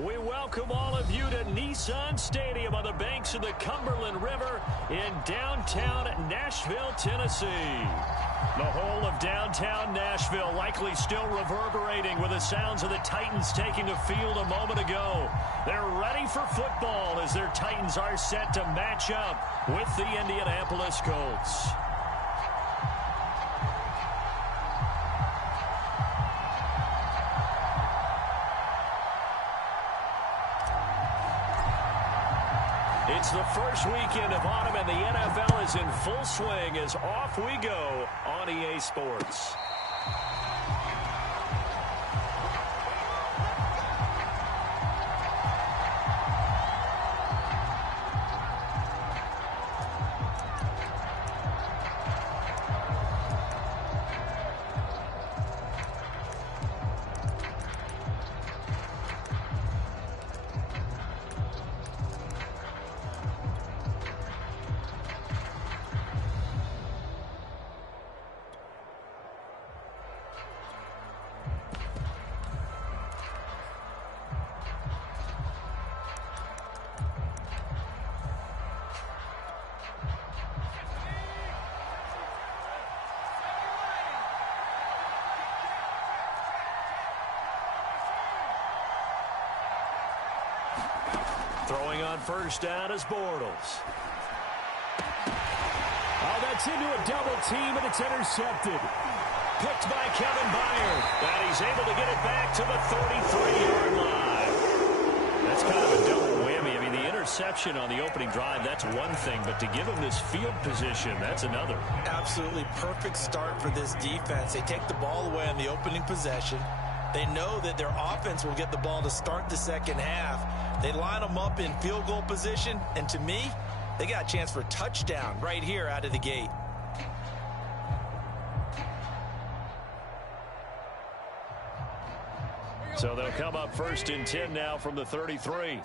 We welcome all of you to Nissan Stadium on the banks of the Cumberland River in downtown Nashville, Tennessee. The whole of downtown Nashville likely still reverberating with the sounds of the Titans taking the field a moment ago. They're ready for football as their Titans are set to match up with the Indianapolis Colts. It's the first weekend of autumn, and the NFL is in full swing as off we go on EA Sports. Throwing on first down is Bortles. Oh, that's into a double team, and it's intercepted. Picked by Kevin Byard. And he's able to get it back to the 33-yard line. That's kind of a double whammy. I mean, the interception on the opening drive, that's one thing. But to give him this field position, that's another. Absolutely perfect start for this defense. They take the ball away on the opening possession. They know that their offense will get the ball to start the second half. They line them up in field goal position, and to me, they got a chance for a touchdown right here out of the gate. So they'll come up first and 10 now from the 33.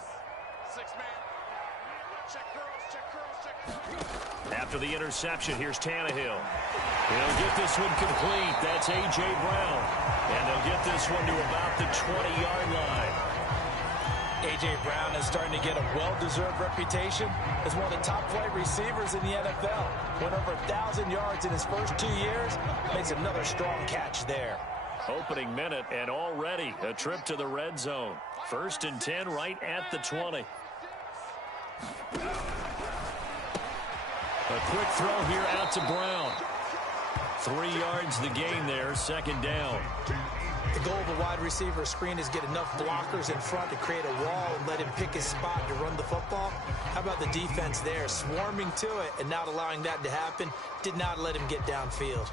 After the interception, here's Tannehill. He'll get this one complete. That's A.J. Brown. And they'll get this one to about the 20-yard line. A.J. Brown is starting to get a well-deserved reputation as one of the top-flight receivers in the NFL. Went over 1,000 yards in his first 2 years. Makes another strong catch there. Opening minute, and already a trip to the red zone. First and 10 right at the 20. A quick throw here out to Brown. 3 yards the gain there, second down. The goal of a wide receiver screen is get enough blockers in front to create a wall and let him pick his spot to run the football. How about the defense there, swarming to it and not allowing that to happen? Did not let him get downfield.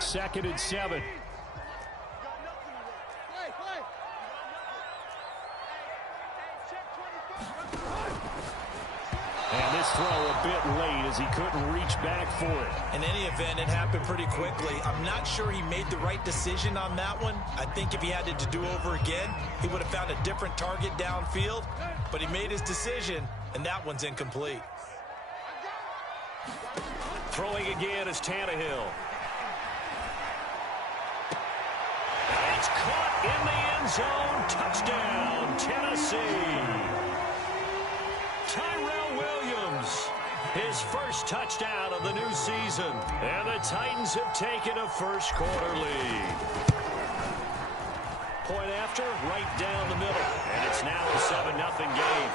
Second and 7. And this throw a bit late as he couldn't reach back for it. In any event, it happened pretty quickly. I'm not sure he made the right decision on that one. I think if he had to do over again, he would have found a different target downfield. But he made his decision, and that one's incomplete. Throwing again is Tannehill. It's caught in the end zone. Touchdown, Tennessee. Tyrell Williams, his first touchdown of the new season. And the Titans have taken a first quarter lead. Point after, right down the middle. And it's now a 7-0 game.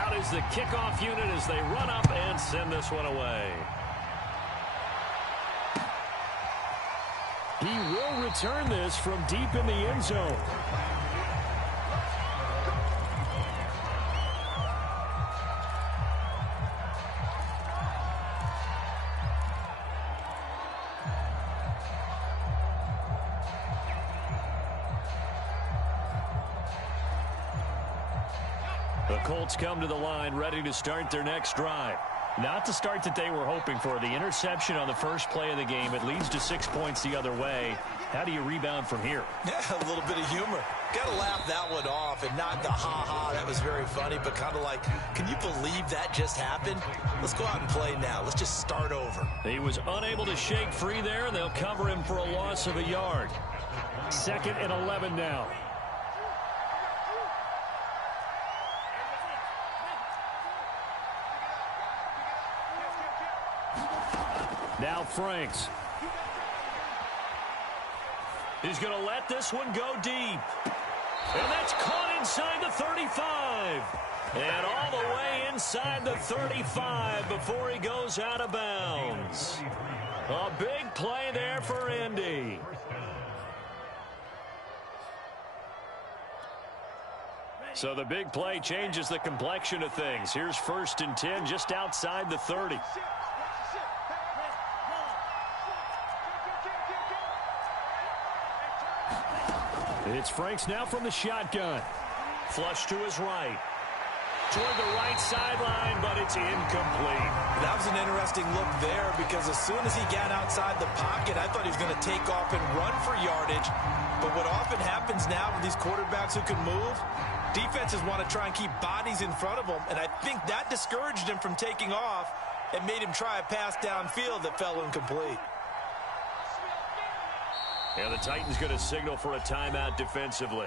Out is the kickoff unit as they run up and send this one away. He will return this from deep in the end zone. The Colts come to the line ready to start their next drive. Not the start that they were hoping for. The interception on the first play of the game. It leads to 6 points the other way. How do you rebound from here? Yeah, a little bit of humor. Got to laugh that one off, and not the ha-ha, that was very funny, but kind of like, can you believe that just happened? Let's go out and play now. Let's just start over. He was unable to shake free there, and they'll cover him for a loss of a yard. 2nd and 11 now. Now Franks. He's going to let this one go deep. And that's caught inside the 35. And all the way inside the 35 before he goes out of bounds. A big play there for Indy. So the big play changes the complexion of things. Here's 1st and 10 just outside the 30. It's Franks now from the shotgun. Flush to his right. Toward the right sideline, but it's incomplete. That was an interesting look there because as soon as he got outside the pocket, I thought he was going to take off and run for yardage. But what often happens now with these quarterbacks who can move, defenses want to try and keep bodies in front of them, and I think that discouraged him from taking off and made him try a pass downfield that fell incomplete. And the Titans going to signal for a timeout defensively.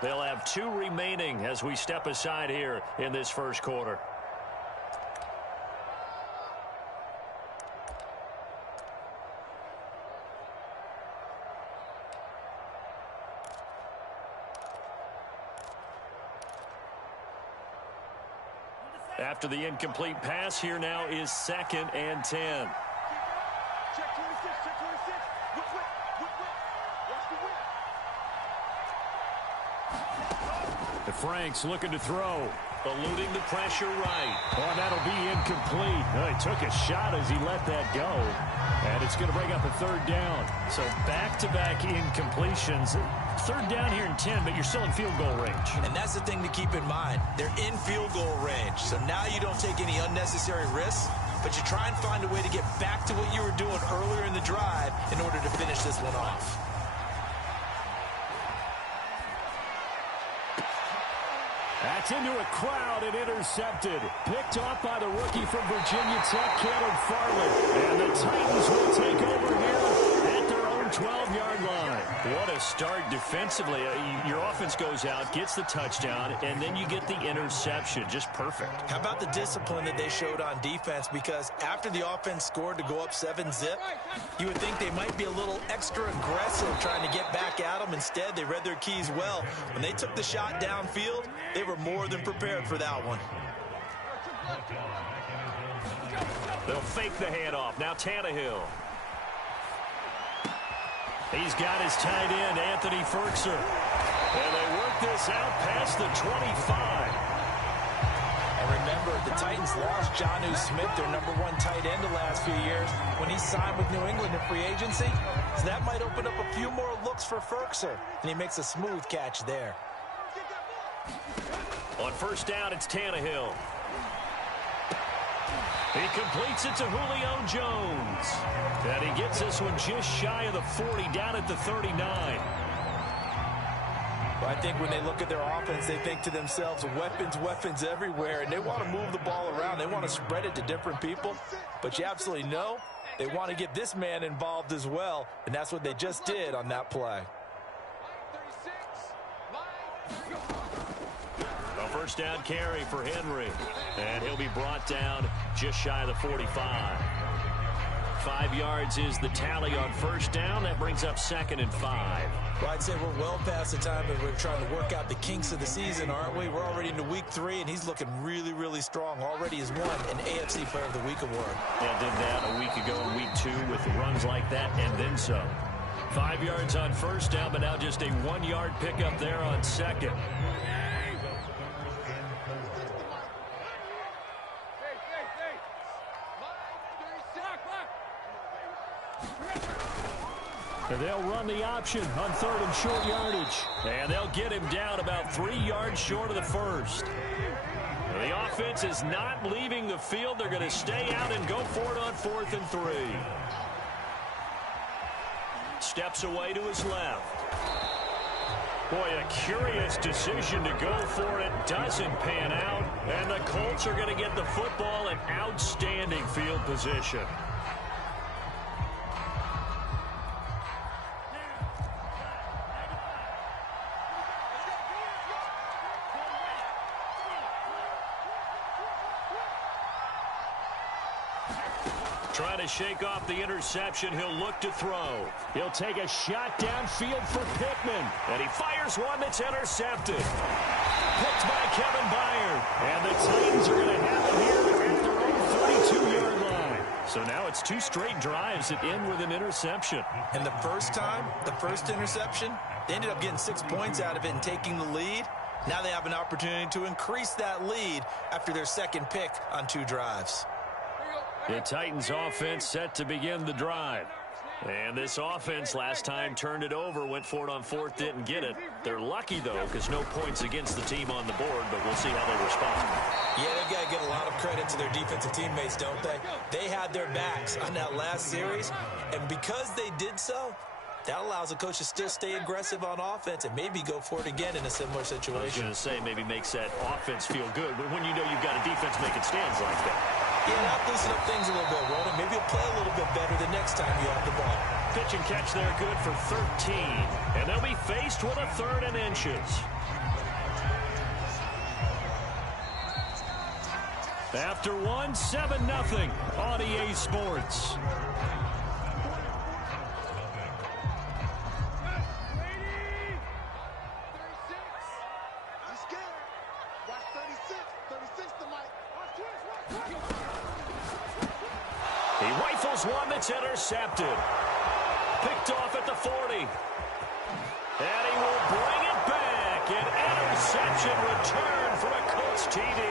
They'll have 2 remaining as we step aside here in this first quarter. After the incomplete pass, here now is 2nd and 10. Franks looking to throw. Eluding the pressure right. Oh, that'll be incomplete. Oh, he took a shot as he let that go. And it's going to bring up a 3rd down. So back-to-back incompletions. 3rd down here in 10, but you're still in field goal range. And that's the thing to keep in mind. They're in field goal range. So now you don't take any unnecessary risks, but you try and find a way to get back to what you were doing earlier in the drive in order to finish this one off. That's into a crowd and intercepted. Picked off by the rookie from Virginia Tech, Caleb Farley. And the Titans will take over here at their own 12-yard line. What a start defensively. Your offense goes out, gets the touchdown, and then you get the interception. Just perfect. How about the discipline that they showed on defense? Because after the offense scored to go up 7-zip, you would think they might be a little extra aggressive trying to get back at them. Instead, they read their keys well. When they took the shot downfield, they were more than prepared for that one. They'll fake the handoff. Now Tannehill. He's got his tight end, Anthony Ferkser. And they work this out past the 25. And remember, the Titans lost Jonnu Smith, their #1 tight end the last few years, when he signed with New England in free agency. So that might open up a few more looks for Ferkser. And he makes a smooth catch there. On 1st down, it's Tannehill. He completes it to Julio Jones. And he gets this one just shy of the 40, down at the 39. Well, I think when they look at their offense, they think to themselves, weapons, weapons everywhere. And they want to move the ball around. They want to spread it to different people. But you absolutely know they want to get this man involved as well. And that's what they just did on that play. A 1st down carry for Henry. And he'll be brought down just shy of the 45. 5 yards is the tally on 1st down. That brings up 2nd and 5. Well, I'd say we're well past the time that we're trying to work out the kinks of the season, aren't we? We're already into week 3, and he's looking really, really strong. Already has won an AFC Player of the Week award. Yeah, did that a week ago in week 2 with runs like that and then some. 5 yards on 1st down, but now just a 1-yard pickup there on 2nd. They'll run the option on 3rd and short yardage. And they'll get him down about 3 yards short of the 1st. The offense defense is not leaving the field. They're going to stay out and go for it on 4th and 3. Steps away to his left. Boy, a curious decision to go for it. Doesn't pan out. And the Colts are going to get the football in outstanding field position. Trying to shake off the interception. He'll look to throw. He'll take a shot downfield for Pittman. And he fires one that's intercepted. Picked by Kevin Byard. And the Titans are going to have it here at their own 32-yard line. So now it's 2 straight drives that end with an interception. And the first time, the first interception, they ended up getting 6 points out of it and taking the lead. Now they have an opportunity to increase that lead after their second pick on 2 drives. The Titans offense set to begin the drive. And this offense last time turned it over, went for it on 4th, didn't get it. They're lucky, though, because no points against the team on the board, but we'll see how they respond. Yeah, they've got to give a lot of credit to their defensive teammates, don't they? They had their backs on that last series, and because they did so, that allows the coach to still stay aggressive on offense and maybe go for it again in a similar situation. I was going to say maybe makes that offense feel good, but when you know you've got a defense making stands like that. Yeah, that'll loosen up things a little bit, Ronan. Maybe you'll play a little bit better the next time you have the ball. Pitch and catch there good for 13. And they'll be faced with a 3rd and inches. After 1, 7-0 on EA Sports. He rifles one that's intercepted. Picked off at the 40. And he will bring it back. An interception return for a Colts TD.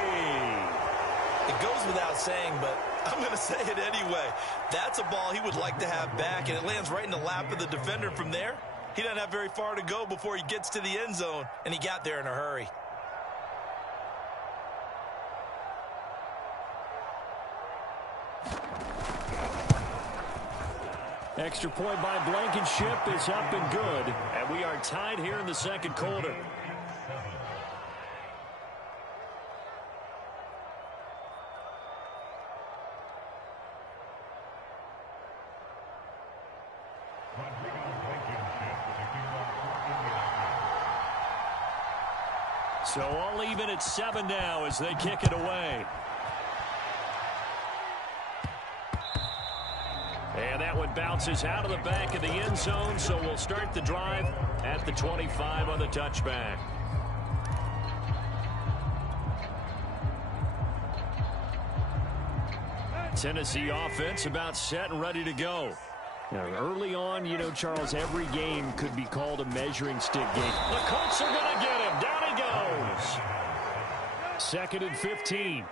It goes without saying, but I'm going to say it anyway. That's a ball he would like to have back, and it lands right in the lap of the defender from there. He doesn't have very far to go before he gets to the end zone, and he got there in a hurry. Extra point by Blankenship is up and good. And we are tied here in the second quarter. So all even at 7 now as they kick it away. And that one bounces out of the back of the end zone, so we'll start the drive at the 25 on the touchback. Tennessee offense about set and ready to go. Now, early on, you know, Charles, every game could be called a measuring stick game. The Colts are going to get him. Down he goes. 2nd and 15.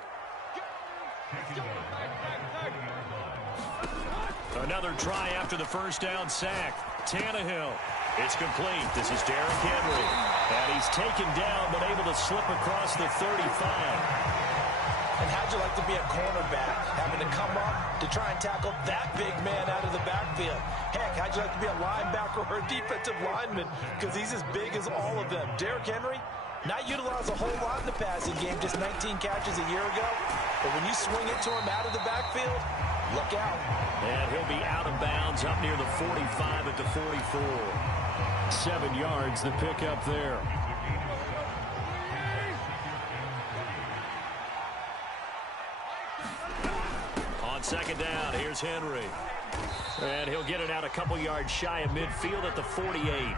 Another try after the first down sack. Tannehill. It's complete. This is Derrick Henry. And he's taken down but able to slip across the 35. And how'd you like to be a cornerback, having to come up to try and tackle that big man out of the backfield? Heck, how'd you like to be a linebacker or a defensive lineman? Because he's as big as all of them. Derrick Henry, not utilized a whole lot in the passing game, just 19 catches a year ago. But when you swing it to him out of the backfield, look out. And he'll be out of bounds up near the 45 at the 44. 7 yards, the pickup there. On second down, here's Henry. And he'll get it out a couple yards shy of midfield at the 48.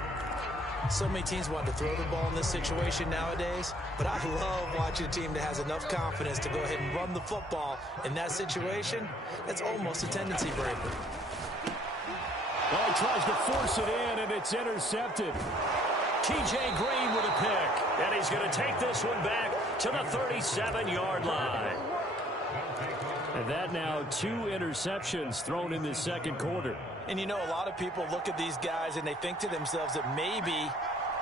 So many teams want to throw the ball in this situation nowadays, but I love watching a team that has enough confidence to go ahead and run the football in that situation. That's almost a tendency breaker. Well, he tries to force it in, and it's intercepted. T.J. Green with a pick, and he's going to take this one back to the 37-yard line. And that now 2 interceptions thrown in the second quarter. And you know, a lot of people look at these guys and they think to themselves that maybe,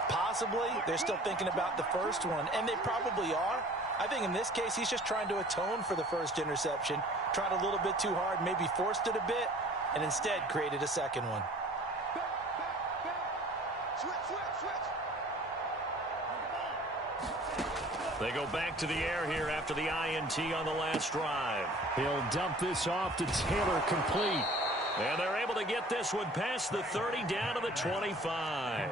possibly, they're still thinking about the first one. And they probably are. I think in this case, he's just trying to atone for the first interception. Tried a little bit too hard, maybe forced it a bit, and instead created a second one. They go back to the air here after the INT on the last drive. He'll dump this off to Taylor, complete. And they're able to get this one past the 30 down to the 25.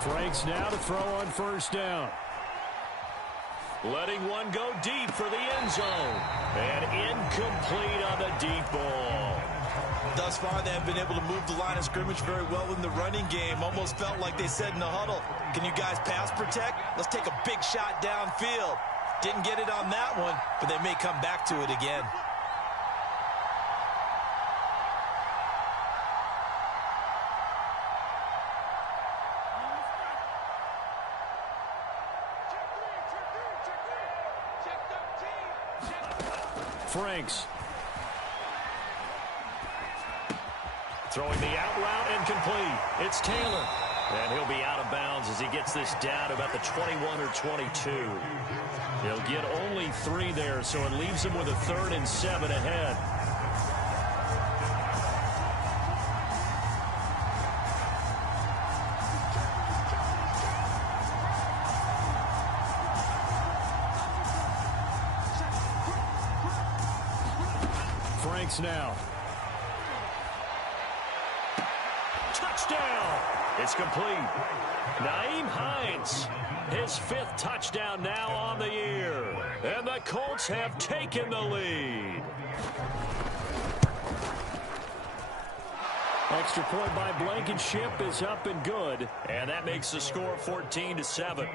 Franks now to throw on first down. Letting one go deep for the end zone. And incomplete on the deep ball. Thus far, they have been able to move the line of scrimmage very well in the running game. Almost felt like they said in the huddle, can you guys pass protect? Let's take a big shot downfield. Didn't get it on that one, but they may come back to it again. Franks. Throwing the out route incomplete. It's Taylor. And he'll be out of bounds as he gets this down about the 21 or 22. He'll get only 3 there, so it leaves him with a 3rd and 7 ahead. Franks now. Touchdown! It's complete. Nyheim Hines, his 5th touchdown now on the year. And the Colts have taken the lead. Extra point by Blankenship is up and good. And that makes the score 14-7.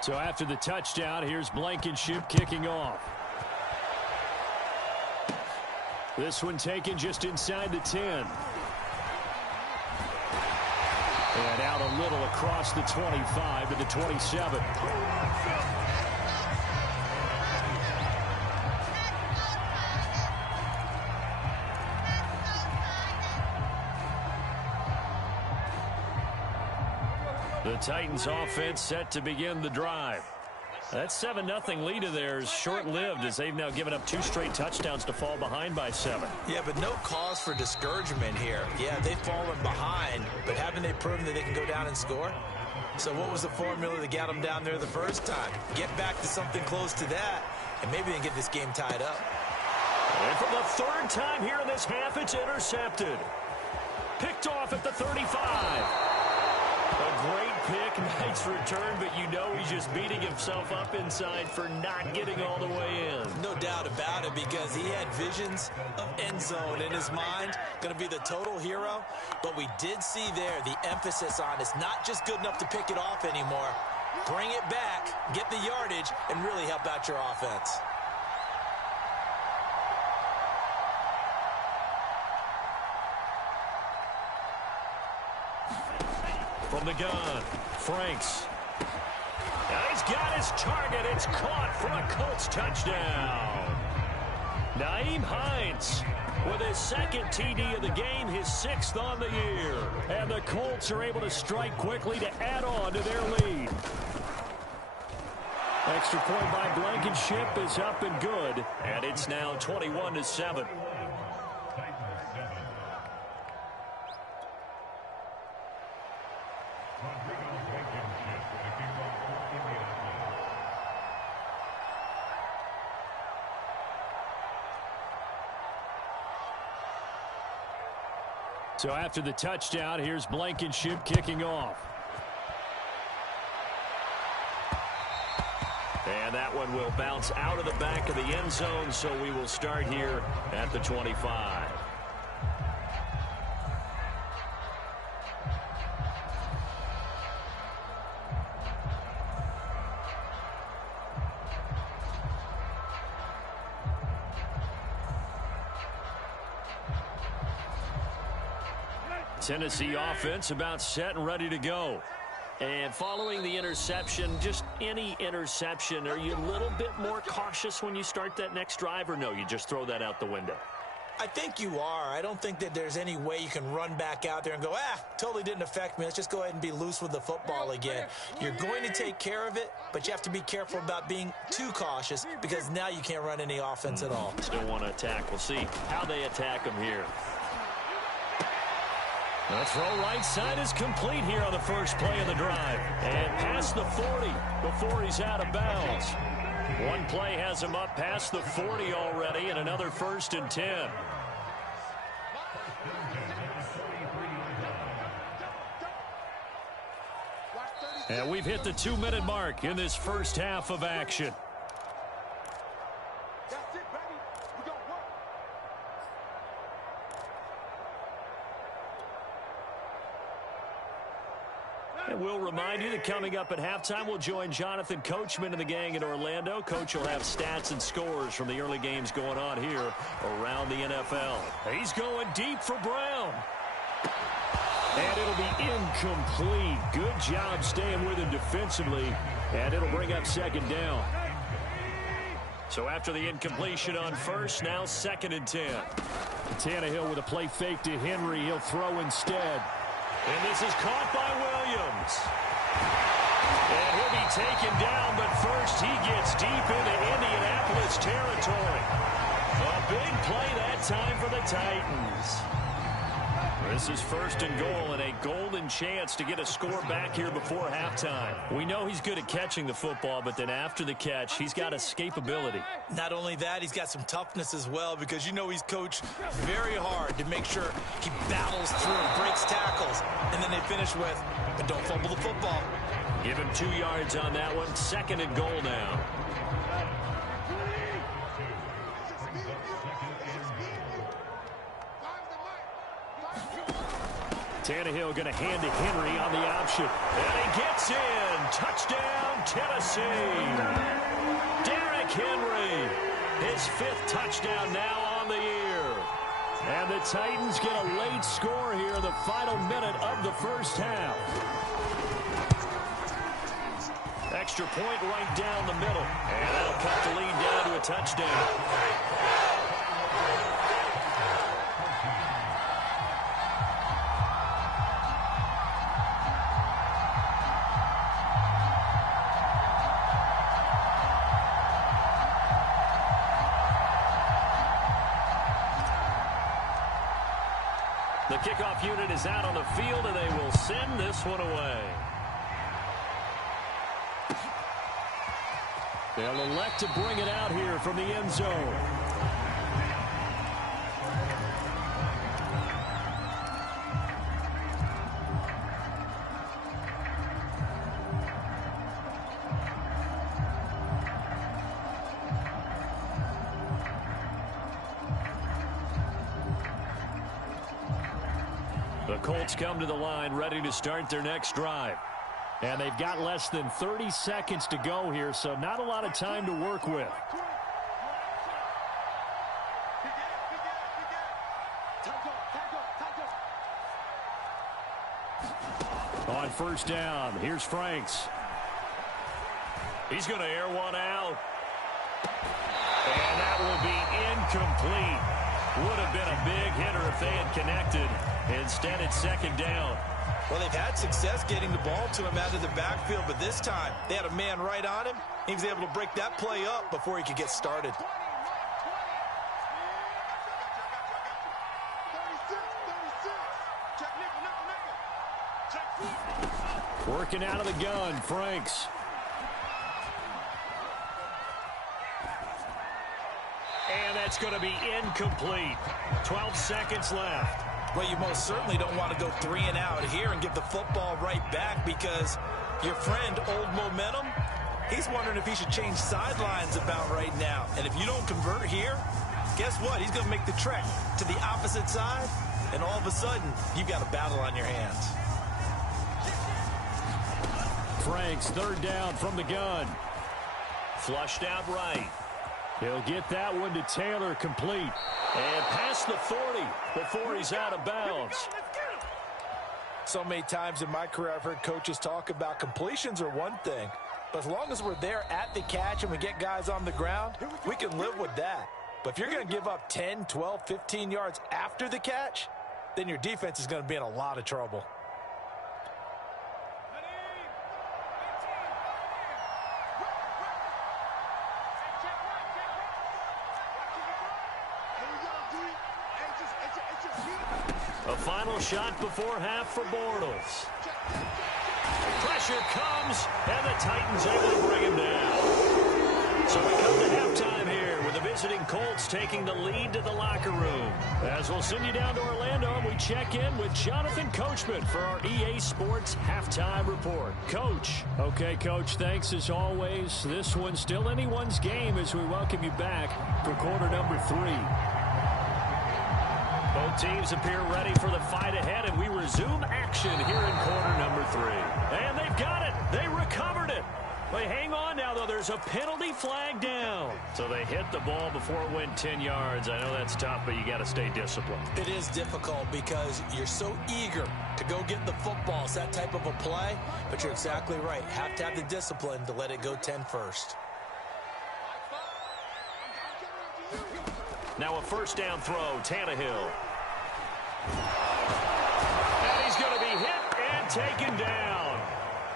So after the touchdown, here's Blankenship kicking off. This one taken just inside the 10. And out a little across the 25 to the 27. The Titans offense set to begin the drive. That 7-0 lead of theirs short-lived as they've now given up 2 straight touchdowns to fall behind by 7. Yeah, but no cause for discouragement here. Yeah, they've fallen behind, but haven't they proven that they can go down and score? So what was the formula that got them down there the first time? Get back to something close to that, and maybe they can get this game tied up. And for the 3rd time here in this half, it's intercepted. Picked off at the 35. A great pick, nice return, but you know he's just beating himself up inside for not getting all the way in. No doubt about it, because he had visions of end zone in his mind. Going to be the total hero. But we did see there the emphasis on it's not just good enough to pick it off anymore. Bring it back, get the yardage, and really help out your offense. From the gun, Franks. Now he's got his target. It's caught for a Colts touchdown. Nyheim Hines with his 2nd TD of the game, his 6th on the year. And the Colts are able to strike quickly to add on to their lead. Extra point by Blankenship is up and good. And it's now 21-7. So after the touchdown, here's Blankenship kicking off. And that one will bounce out of the back of the end zone, so we will start here at the 25. Tennessee offense about set and ready to go. And following the interception, just any interception, are you a little bit more cautious when you start that next drive, or no, you just throw that out the window? I think you are. I don't think that there's any way you can run back out there and go, totally didn't affect me. Let's just go ahead and be loose with the football again. You're going to take care of it, but you have to be careful about being too cautious because now you can't run any offense at all. Still want to attack. We'll see how they attack them here. The throw right side is complete here on the first play of the drive. And past the 40 before he's out of bounds. One play has him up past the 40 already, and another 1st and 10. And we've hit the 2-minute mark in this first half of action. And we'll remind you that coming up at halftime, we'll join Jonathan Coachman and the gang in Orlando. Coach will have stats and scores from the early games going on here around the NFL. He's going deep for Brown. And it'll be incomplete. Good job staying with him defensively. And it'll bring up 2nd down. So after the incompletion on first, now 2nd and 10. Tannehill with a play fake to Henry. He'll throw instead. And this is caught by Williams. And he'll be taken down, but first he gets deep into Indianapolis territory. A big play that time for the Titans. This is 1st and goal, and a golden chance to get a score back here before halftime. We know he's good at catching the football, but then after the catch, he's got escapability. Not only that, he's got some toughness as well because you know he's coached very hard to make sure he battles through, breaks tackles, and then they finish with, but don't fumble the football. Give him 2 yards on that one. 2nd and goal now. Tannehill going to hand to Henry on the option. And he gets in. Touchdown, Tennessee. Derrick Henry. His 5th touchdown now on the year. And the Titans get a late score here in the final minute of the first half. Extra point right down the middle. And that'll cut the lead down to a touchdown. The kickoff unit is out on the field, and they will send this one away. They'll elect to bring it out here from the end zone. The Colts come to the line ready to start their next drive. And they've got less than 30 seconds to go here, so not a lot of time to work with. On 1st down, here's Franks. He's going to air one out. And that will be incomplete. Would have been a big hitter if they had connected. Instead, it's 2nd down. Well, they've had success getting the ball to him out of the backfield, but this time they had a man right on him. He was able to break that play up before he could get started. Working out of the gun, Franks. And that's going to be incomplete. 12 seconds left. Well, you most certainly don't want to go 3 and out here and give the football right back because your friend, Old Momentum, he's wondering if he should change sidelines about right now. And if you don't convert here, guess what? He's going to make the trek to the opposite side, and all of a sudden, you've got a battle on your hands. Franks, 3rd down from the gun. Flushed out right. He'll get that one to Taylor, complete. And past the 40 before he's out of bounds. So many times in my career, I've heard coaches talk about completions are one thing, but as long as we're there at the catch and we get guys on the ground, we can live with that. But if you're going to give up 10, 12, 15 yards after the catch, then your defense is going to be in a lot of trouble. A final shot before half for Bortles. Pressure comes, and the Titans able to bring him down. So we come to halftime here with the visiting Colts taking the lead to the locker room. As we'll send you down to Orlando, and we check in with Jonathan Coachman for our EA Sports Halftime Report. Coach. Okay, Coach, thanks as always. This one's still anyone's game as we welcome you back for quarter number 3. Both teams appear ready for the fight ahead, and we resume action here in quarter number 3. And they've got it. They recovered it. They hang on now, though. There's a penalty flag down. So they hit the ball before it went 10 yards. I know that's tough, but you got to stay disciplined. It is difficult because you're so eager to go get the football. It's that type of a play, but you're exactly right. Have to have the discipline to let it go 10 first. Now a first down throw, Tannehill. And he's going to be hit and taken down.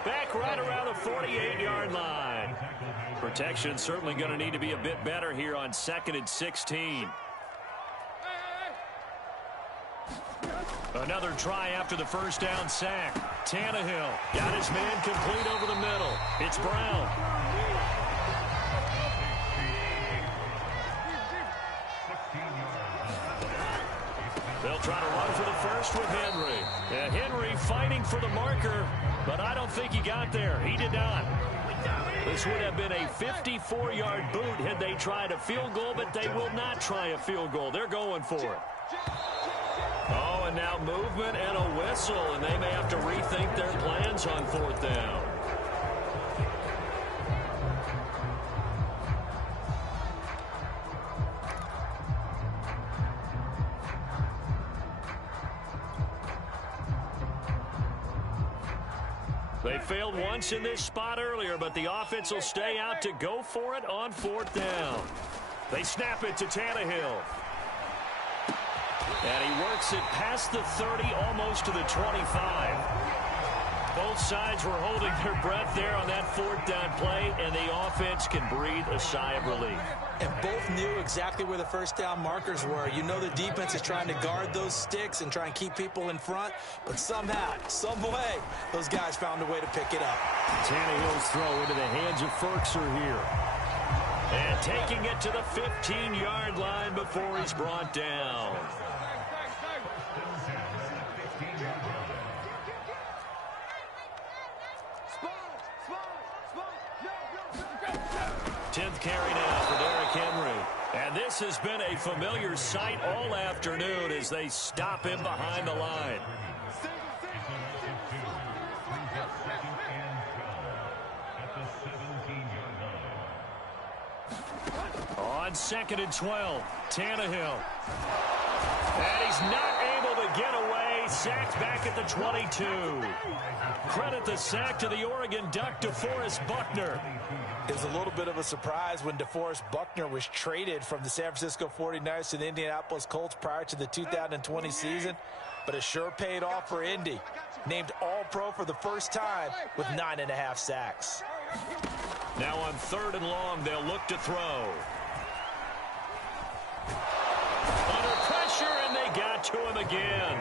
Back right around the 48-yard line. Protection certainly going to need to be a bit better here on 2nd and 16. Another try after the first down sack. Tannehill got his man complete over the middle. It's Brown. They'll try to run for the first with Henry. And Henry fighting for the marker, but I don't think he got there. He did not. This would have been a 54-yard boot had they tried a field goal, but they will not try a field goal. They're going for it. Oh, and now movement and a whistle, and they may have to rethink their plans on 4th down. They failed once in this spot earlier, but the offense will stay out to go for it on 4th down. They snap it to Tannehill. And he works it past the 30, almost to the 25. Both sides were holding their breath there on that 4th down play, and the offense can breathe a sigh of relief. And both knew exactly where the first down markers were. You know the defense is trying to guard those sticks and try and keep people in front, but somehow, some way, those guys found a way to pick it up. Tannehill's throw into the hands of Ferkser here. And taking it to the 15-yard line before he's brought down. Tenth carry now for Derrick Henry. And this has been a familiar sight all afternoon as they stop him behind the line. On 2nd and 12, Tannehill. And he's not able to get away. Sacked back at the 22. Credit the sack to the Oregon Duck, DeForest Buckner. It was a little bit of a surprise when DeForest Buckner was traded from the San Francisco 49ers to the Indianapolis Colts prior to the 2020 season, but it sure paid off for Indy. Named All-Pro for the first time with 9.5 sacks. Now on 3rd and long, they'll look to throw. Under pressure, and they got to him again.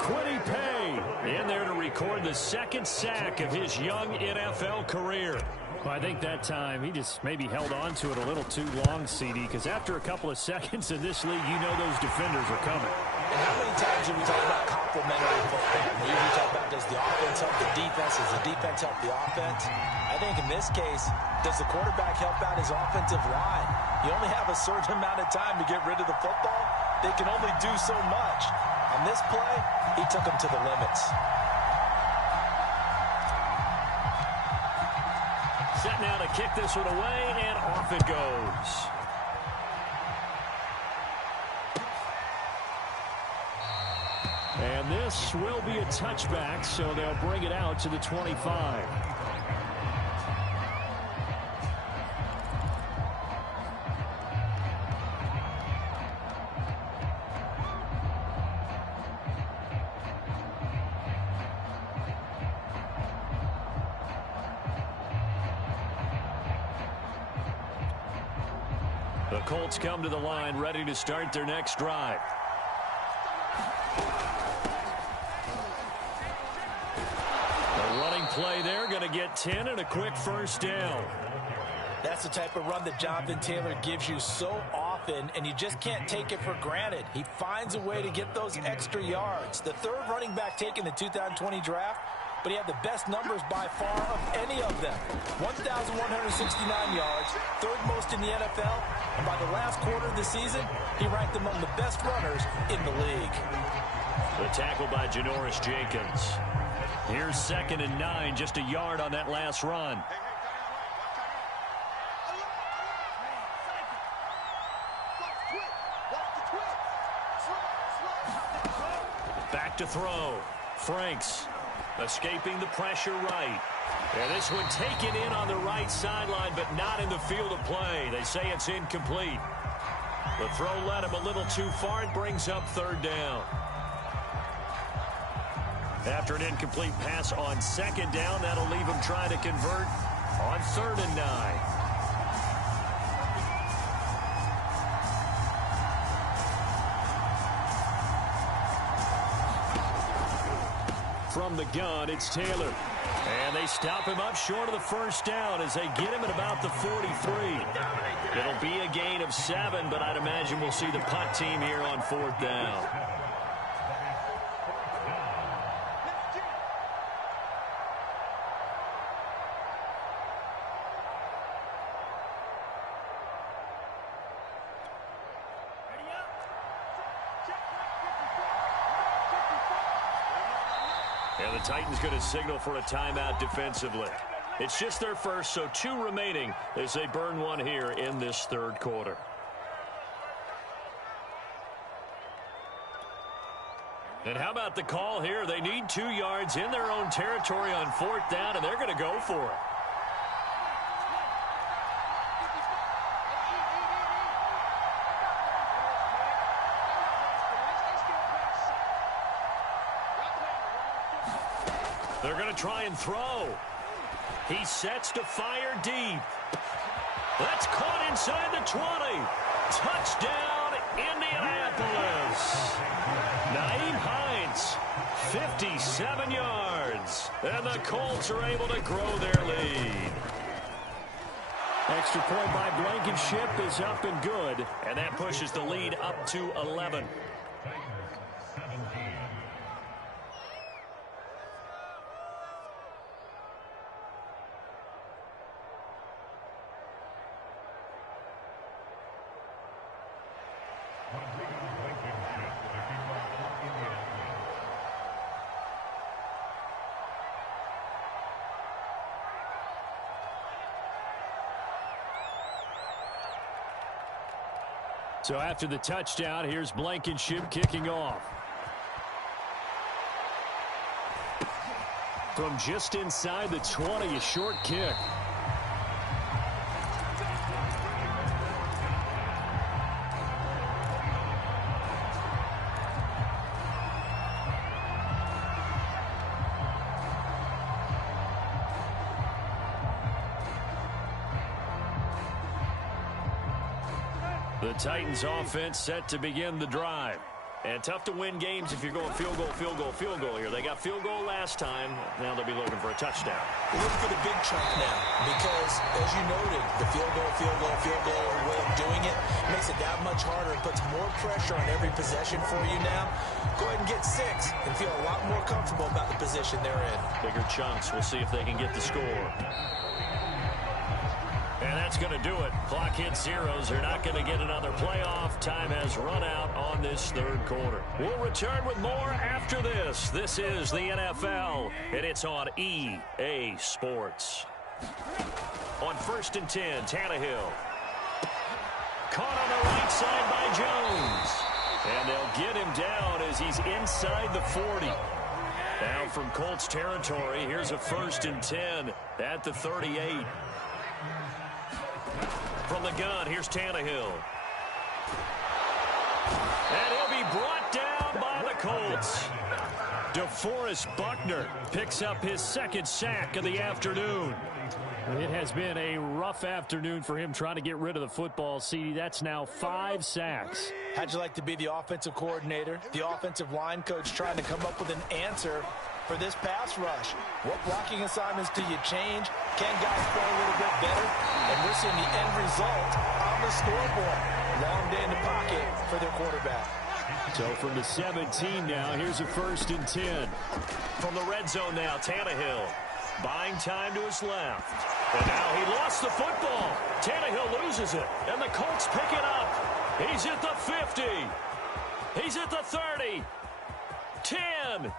Quiddy Pay in there to record the 2nd sack of his young NFL career. Well, I think that time he just maybe held on to it a little too long, CD, because after a couple of seconds in this league, you know those defenders are coming. And how many times do we talk about complementary football? We usually talk about, does the offense help the defense? Does the defense help the offense? I think in this case, does the quarterback help out his offensive line? You only have a certain amount of time to get rid of the football. They can only do so much. On this play, he took them to the limits. Set now to kick this one away, and off it goes. And this this will be a touchback, so they'll bring it out to the 25. The Colts come to the line ready to start their next drive. A running play there, going to get 10 and a quick first down. That's the type of run that Jonathan Taylor gives you so often, and you just can't take it for granted. He finds a way to get those extra yards. The third running back taken in the 2020 draft, but he had the best numbers by far of any of them. 1,169 yards, third most in the NFL, and by the last quarter of the season, he ranked among the best runners in the league. The tackle by Janoris Jenkins. Here's 2nd and 9, just a yard on that last run. Back to throw. Franks escaping the pressure right. And this one taken in on the right sideline, but not in the field of play. They say it's incomplete. The throw led him a little too far. It brings up 3rd down. After an incomplete pass on 2nd down, that'll leave him trying to convert on 3rd and 9. From the gun, it's Taylor. And they stop him up short of the first down as they get him at about the 43. It'll be a gain of 7, but I'd imagine we'll see the punt team here on 4th down. And the Titans going to signal for a timeout defensively. It's just their first, so 2 remaining as they burn one here in this 3rd quarter. And how about the call here? They need 2 yards in their own territory on 4th down, and they're going to go for it. They're going to try and throw. He sets to fire deep. That's caught inside the 20. Touchdown, Indianapolis. Naeem Hines, 57 yards. And the Colts are able to grow their lead. Extra point by Blankenship is up and good. And that pushes the lead up to 11. So after the touchdown, here's Blankenship kicking off. From just inside the 20, a short kick. The Titans offense set to begin the drive. And tough to win games if you're going field goal, field goal, field goal here. They got field goal last time. Now they'll be looking for a touchdown. We're looking for the big chunk now because, as you noted, the field goal way of doing it makes it that much harder. It puts more pressure on every possession for you now. Go ahead and get 6 and feel a lot more comfortable about the position they're in. Bigger chunks. We'll see if they can get the score. And that's going to do it. Clock hits zeros. They're not going to get another playoff. Time has run out on this 3rd quarter. We'll return with more after this. This is the NFL, and it's on EA Sports. On 1st and 10, Tannehill. Caught on the right side by Jones. And they'll get him down as he's inside the 40. Now from Colts territory, here's a 1st and 10 at the 38. From the gun, here's Tannehill. And he'll be brought down by the Colts. DeForest Buckner picks up his 2nd sack of the afternoon. It has been a rough afternoon for him trying to get rid of the football. CD, that's now 5 sacks. How'd you like to be the offensive coordinator, the offensive line coach trying to come up with an answer for this pass rush? What blocking assignments do you change? Can guys play a little bit better? And we're seeing the end result on the scoreboard. Long day in the pocket for their quarterback. So from the 17 now, here's a 1st and 10. From the red zone now, Tannehill buying time to his left. And now he lost the football. Tannehill loses it, and the Colts pick it up. He's at the 50. He's at the 30. 10.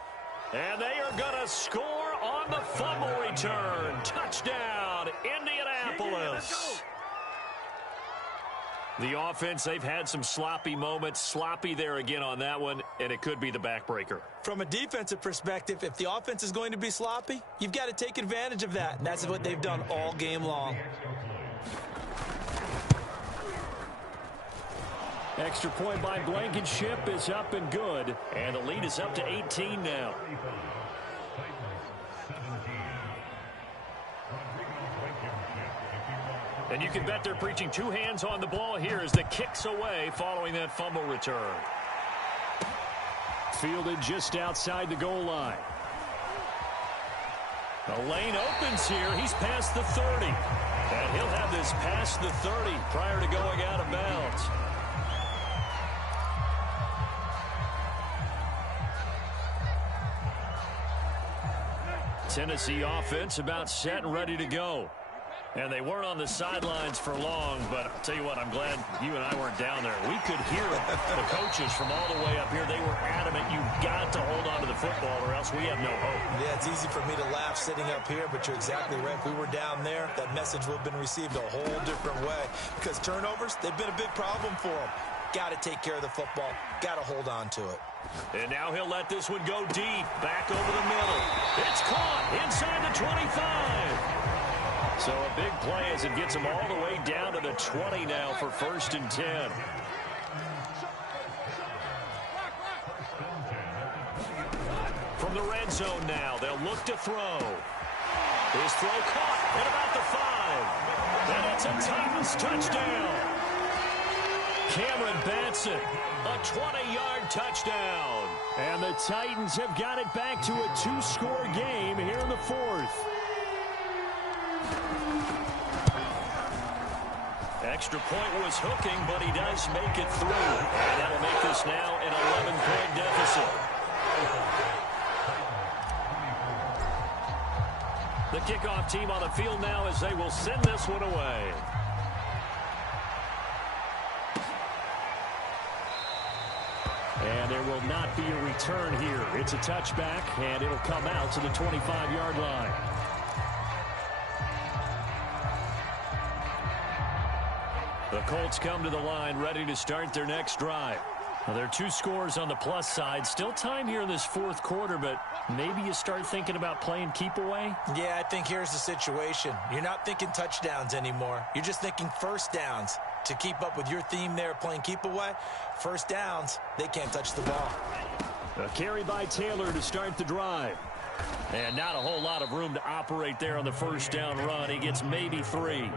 And they are going to score on the fumble return. Touchdown, Indianapolis. The offense, they've had some sloppy moments. Sloppy there again on that one, and it could be the backbreaker. From a defensive perspective, if the offense is going to be sloppy, you've got to take advantage of that. And that's what they've done all game long. Extra point by Blankenship is up and good. And the lead is up to 18 now. And you can bet they're preaching 2 hands on the ball here as the kick's away following that fumble return. Fielded just outside the goal line. The lane opens here. He's past the 30. And he'll have this past the 30 prior to going out of bounds. Tennessee offense about set and ready to go. And they weren't on the sidelines for long, but I'll tell you what, I'm glad you and I weren't down there. We could hear the coaches from all the way up here. They were adamant, you've got to hold on to the football or else we have no hope. Yeah, it's easy for me to laugh sitting up here, but you're exactly right. If we were down there, that message would have been received a whole different way. Because turnovers, they've been a big problem for them. Got to take care of the football. Got to hold on to it. And now he'll let this one go deep, back over the middle. It's caught inside the 25. So a big play as it gets him all the way down to the 20 now for 1st and 10. From the red zone now, they'll look to throw. His throw caught at about the 5. And it's a Titans touchdown. Cameron Batson, a 20-yard touchdown. And the Titans have got it back to a 2-score game here in the 4th. Extra point was hooking, but he does make it through. And that'll make this now an 11-point deficit. The kickoff team on the field now as they will send this one away. And there will not be a return here. It's a touchback, and it'll come out to the 25-yard line. The Colts come to the line ready to start their next drive. Well, there are 2 scores on the plus side. Still time here in this 4th quarter, but maybe you start thinking about playing keep away? Yeah, I think here's the situation. You're not thinking touchdowns anymore. You're just thinking first downs. To keep up with your theme there, playing keep away, first downs, they can't touch the ball. A carry by Taylor to start the drive. And not a whole lot of room to operate there on the first down run. He gets maybe 3.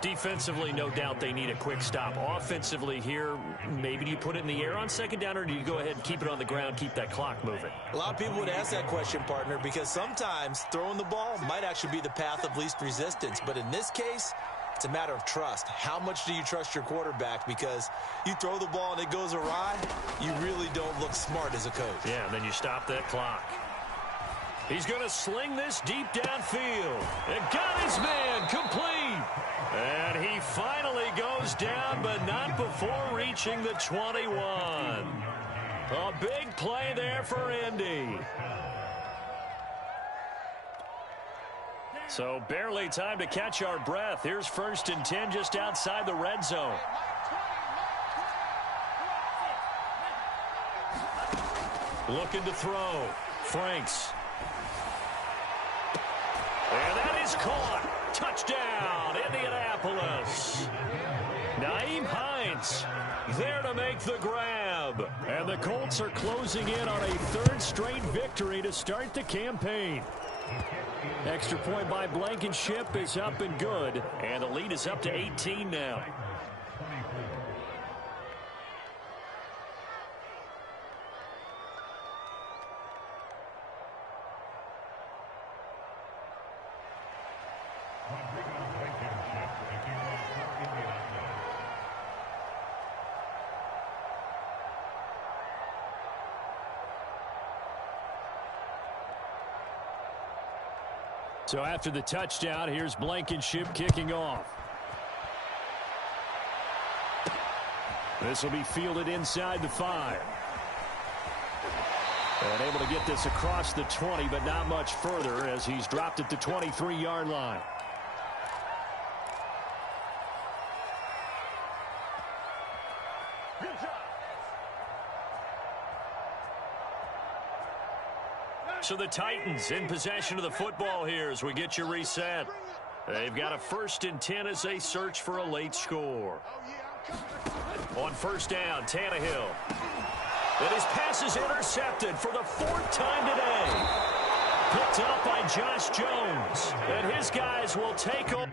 Defensively, no doubt they need a quick stop. Offensively here, maybe do you put it in the air on 2nd down, or do you go ahead and keep it on the ground, keep that clock moving? A lot of people would ask that question, partner, because sometimes throwing the ball might actually be the path of least resistance. But in this case, it's a matter of trust. How much do you trust your quarterback? Because you throw the ball and it goes awry, you really don't look smart as a coach. Yeah, and then you stop that clock. He's going to sling this deep downfield. And got his man complete. And he finally goes down, but not before reaching the 21. A big play there for Indy. So barely time to catch our breath. Here's 1st and 10 just outside the red zone. Looking to throw. Franks. And that is caught. Touchdown, Indianapolis. Nyheim Hines there to make the grab. And the Colts are closing in on a third straight victory to start the campaign. Extra point by Blankenship is up and good. And the lead is up to 18 now. So after the touchdown, here's Blankenship kicking off. This will be fielded inside the 5. And able to get this across the 20, but not much further as he's dropped at the 23-yard line. So the Titans in possession of the football here as we get you reset. They've got a 1st and 10 as they search for a late score. On first down, Tannehill. And his pass is intercepted for the 4th time today. Picked up by Josh Jones. And his guys will take over.